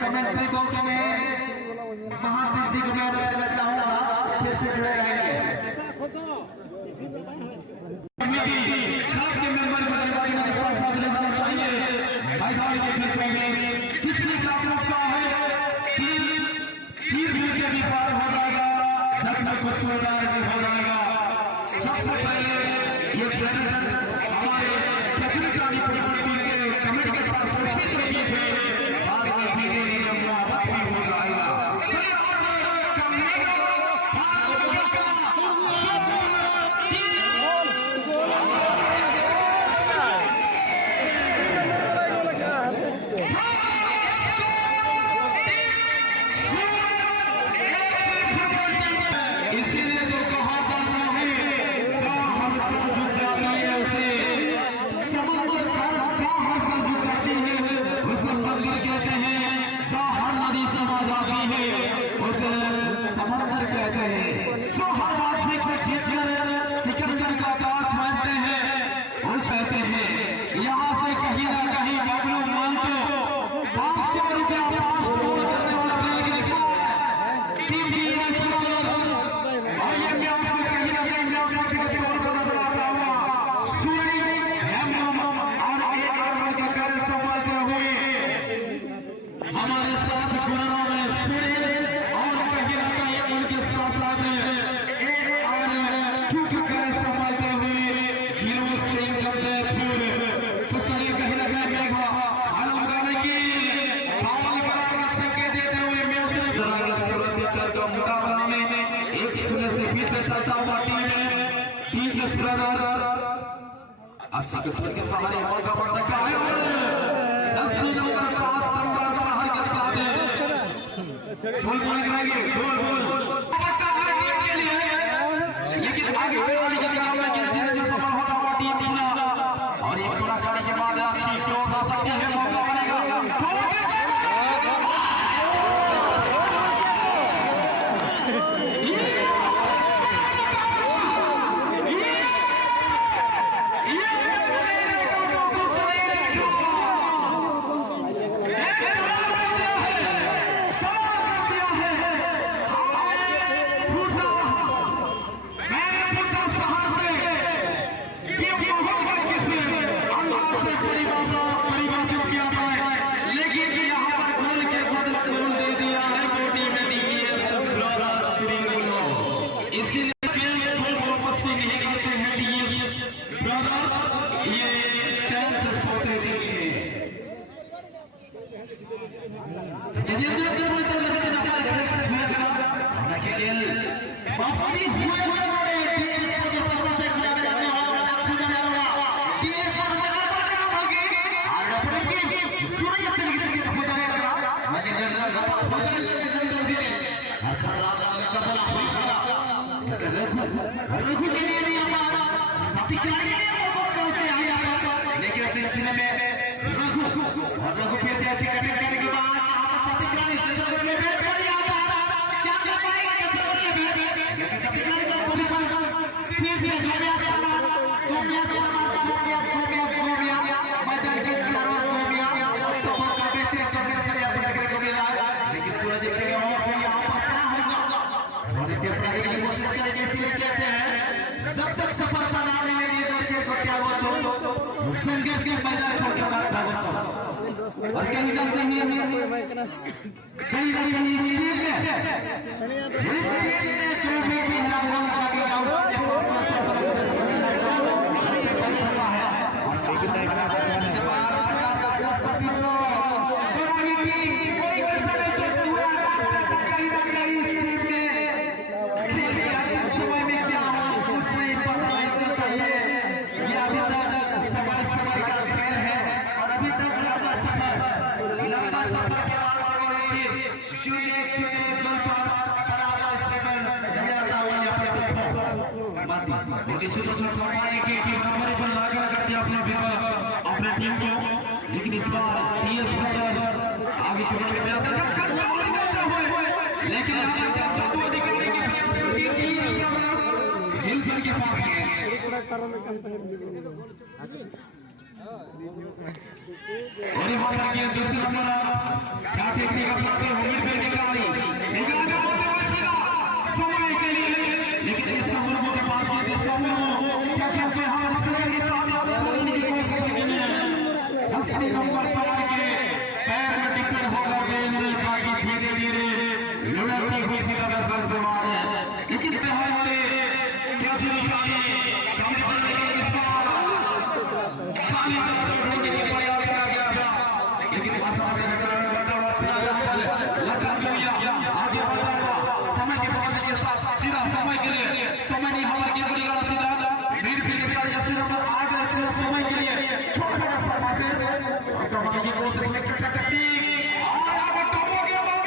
Commentary box में महाकृषि को मैं बताना चाहूंगा, फिर से जुड़े रहेंगे। के मेंबर बदलवाई के साथ साथ लगाना चाहिए भाई भाई के बीच में किसने काम रखा है तीर के भी पार हो जाएगा, सपना को सुधार भी हो जाएगा। सबसे पहले ये चैनल हमारे कैथोलिक रानी कमेटी के कमेटी के साथ कोशिश रही थे, बाद में धीरे धीरे मुआवजा भी हो जाएगा। अच्छा के सहारे और का बढ़ सकता है 10 नंबर 5 नंबर बाहर के साथ गोल गोल करेंगे गोल सकता है टीम के लिए, लेकिन आगे वाली के मुकाबले के जीतने से सफल होता हुआ टीम पूरा और एक बड़ा करने के बाद अच्छी शॉट आ सकती है, मौका बनेगा। लेकिन अपने सीने में रघु फिर से अच्छी कटिंग करने के बाद संघर्ष के मैदान छोड़कर और कहीं ना कहीं जो भी हिला हुआ अपने टीम को, लेकिन इस बार टीएस ब्रदर्स आगे लेकिन के पास है और यहाँ पर ये दूसरा नंबर क्या देखने का पाते उम्मीद पे निकाली समय के लिए, लेकिन इस नंबर के पास ये जिसका क्या कहते हैं हम इसके साथ बोलने की कोशिश करेंगे 80 नंबर 4 के पैर में टिकट होकर गेंद जागी धीरे धीरे लड़ती हुई सीधा दस से मारे, लेकिन हमारे कैसे निकाली इस बार खाली ढूंढने के प्रयास किया गया था, लेकिन आगे बढ़ा हुआ समय के पाने के साथ सीधा समय के लिए समय नहीं हमारे की बड़ी गला सीधा मिडफील्ड के कार्य से नंबर 8 समय के लिए छोटा सा पास कमाने की कोशिश में टकटकी और अब टोपो के पास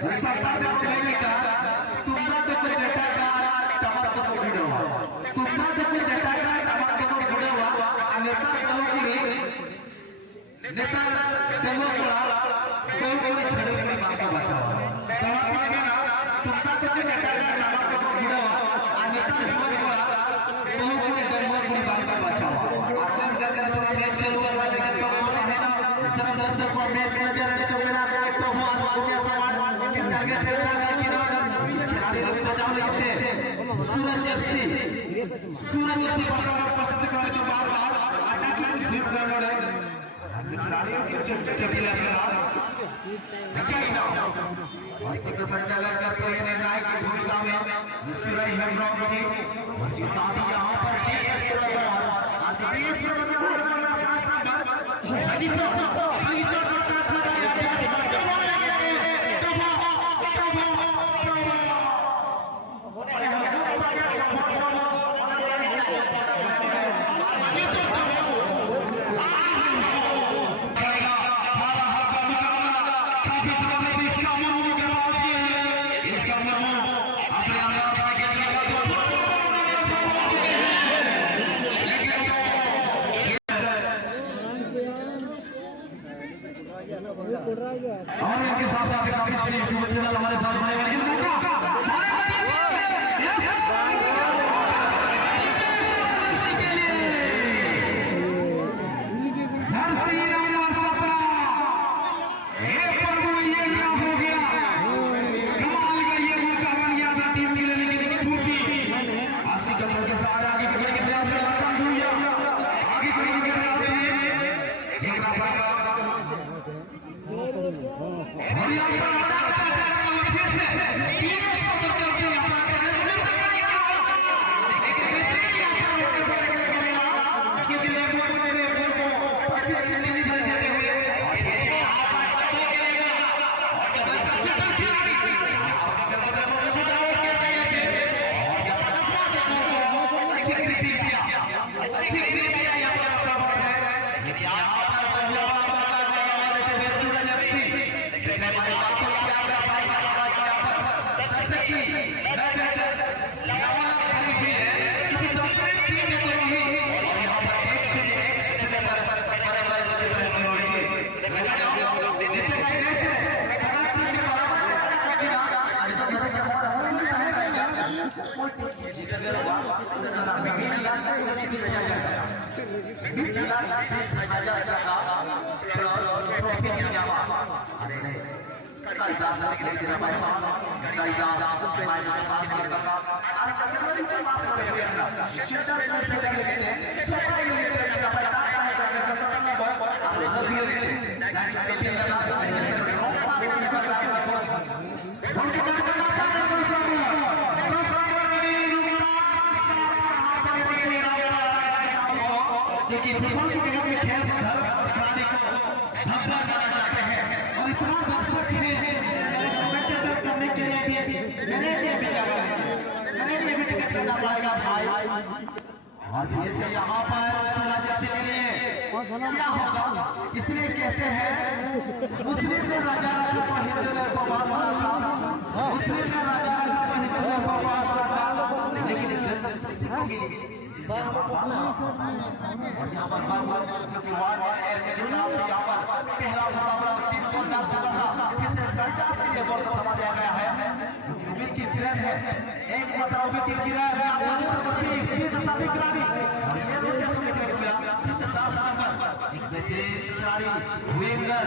Essa पैसा पे पहले का तुमका तो को जटा का टमाटर को गुड़वा तुमका तो को जटा का टमाटर को गुड़वा नेता कहू कि नेता देवो पुरा कोई कोई छड़े में बात का बचाओ जवाब मांगे ना तुमका तो को जटा का टमाटर को गुड़वा नेता देवो पुरा कोई कोई देवो पुरी बात का बचाओ आकर करके तो मैच चालू करवा देगा तो है ना सब दर्शक को मैच नजर आने तो मेरा एक तो हुआ दुनिया समान टारगेट लेना है कि ना खिलाड़ी लोग तो जाओ लेते सूरज एफसी बचा से करे तो बार-बार अटैकिंग फ्लिप करने वाले खिलाड़ियों की चटी लगे अच्छा ही ना और सिक्का संचालन करते हुए निर्णायक की भूमिका में सूरज हेमब्रॉम जी और साथ ही यहां पर टीएस प्रोग्राम और टीएस प्रोग्राम का पांच नंबर और इनके साथ साथ काफी सारे यूट्यूब चैनल हमारे साथ बने हुए लेकिन मौका क्योंकि फुटबॉल की जगह में खेल खिलाड़ी को धब्बा माना जाता है और इतना दर्शक है कमेंटेटर करने के लिए भी मैंने भी जगह है मैंने भी टिकट करना पड़ेगा भाई और फिर से यहाँ पर सूरज के लिए क्या होगा इसलिए कहते हैं मुस्लिम ने राजा को हिंदू को मुस्लिम ने राजा को हिंदू को लेकिन यहाँ पर क्योंकि वार्ड एयर के तरफ से यहाँ पर पहला मुकाबला 30 से बढ़ा फिर से डंडा से ये बॉल को थमा दिया गया है उम्मीद की किरण है एक मतलब उम्मीद की किरण एक बेहतरीन खिलाड़ी विंगर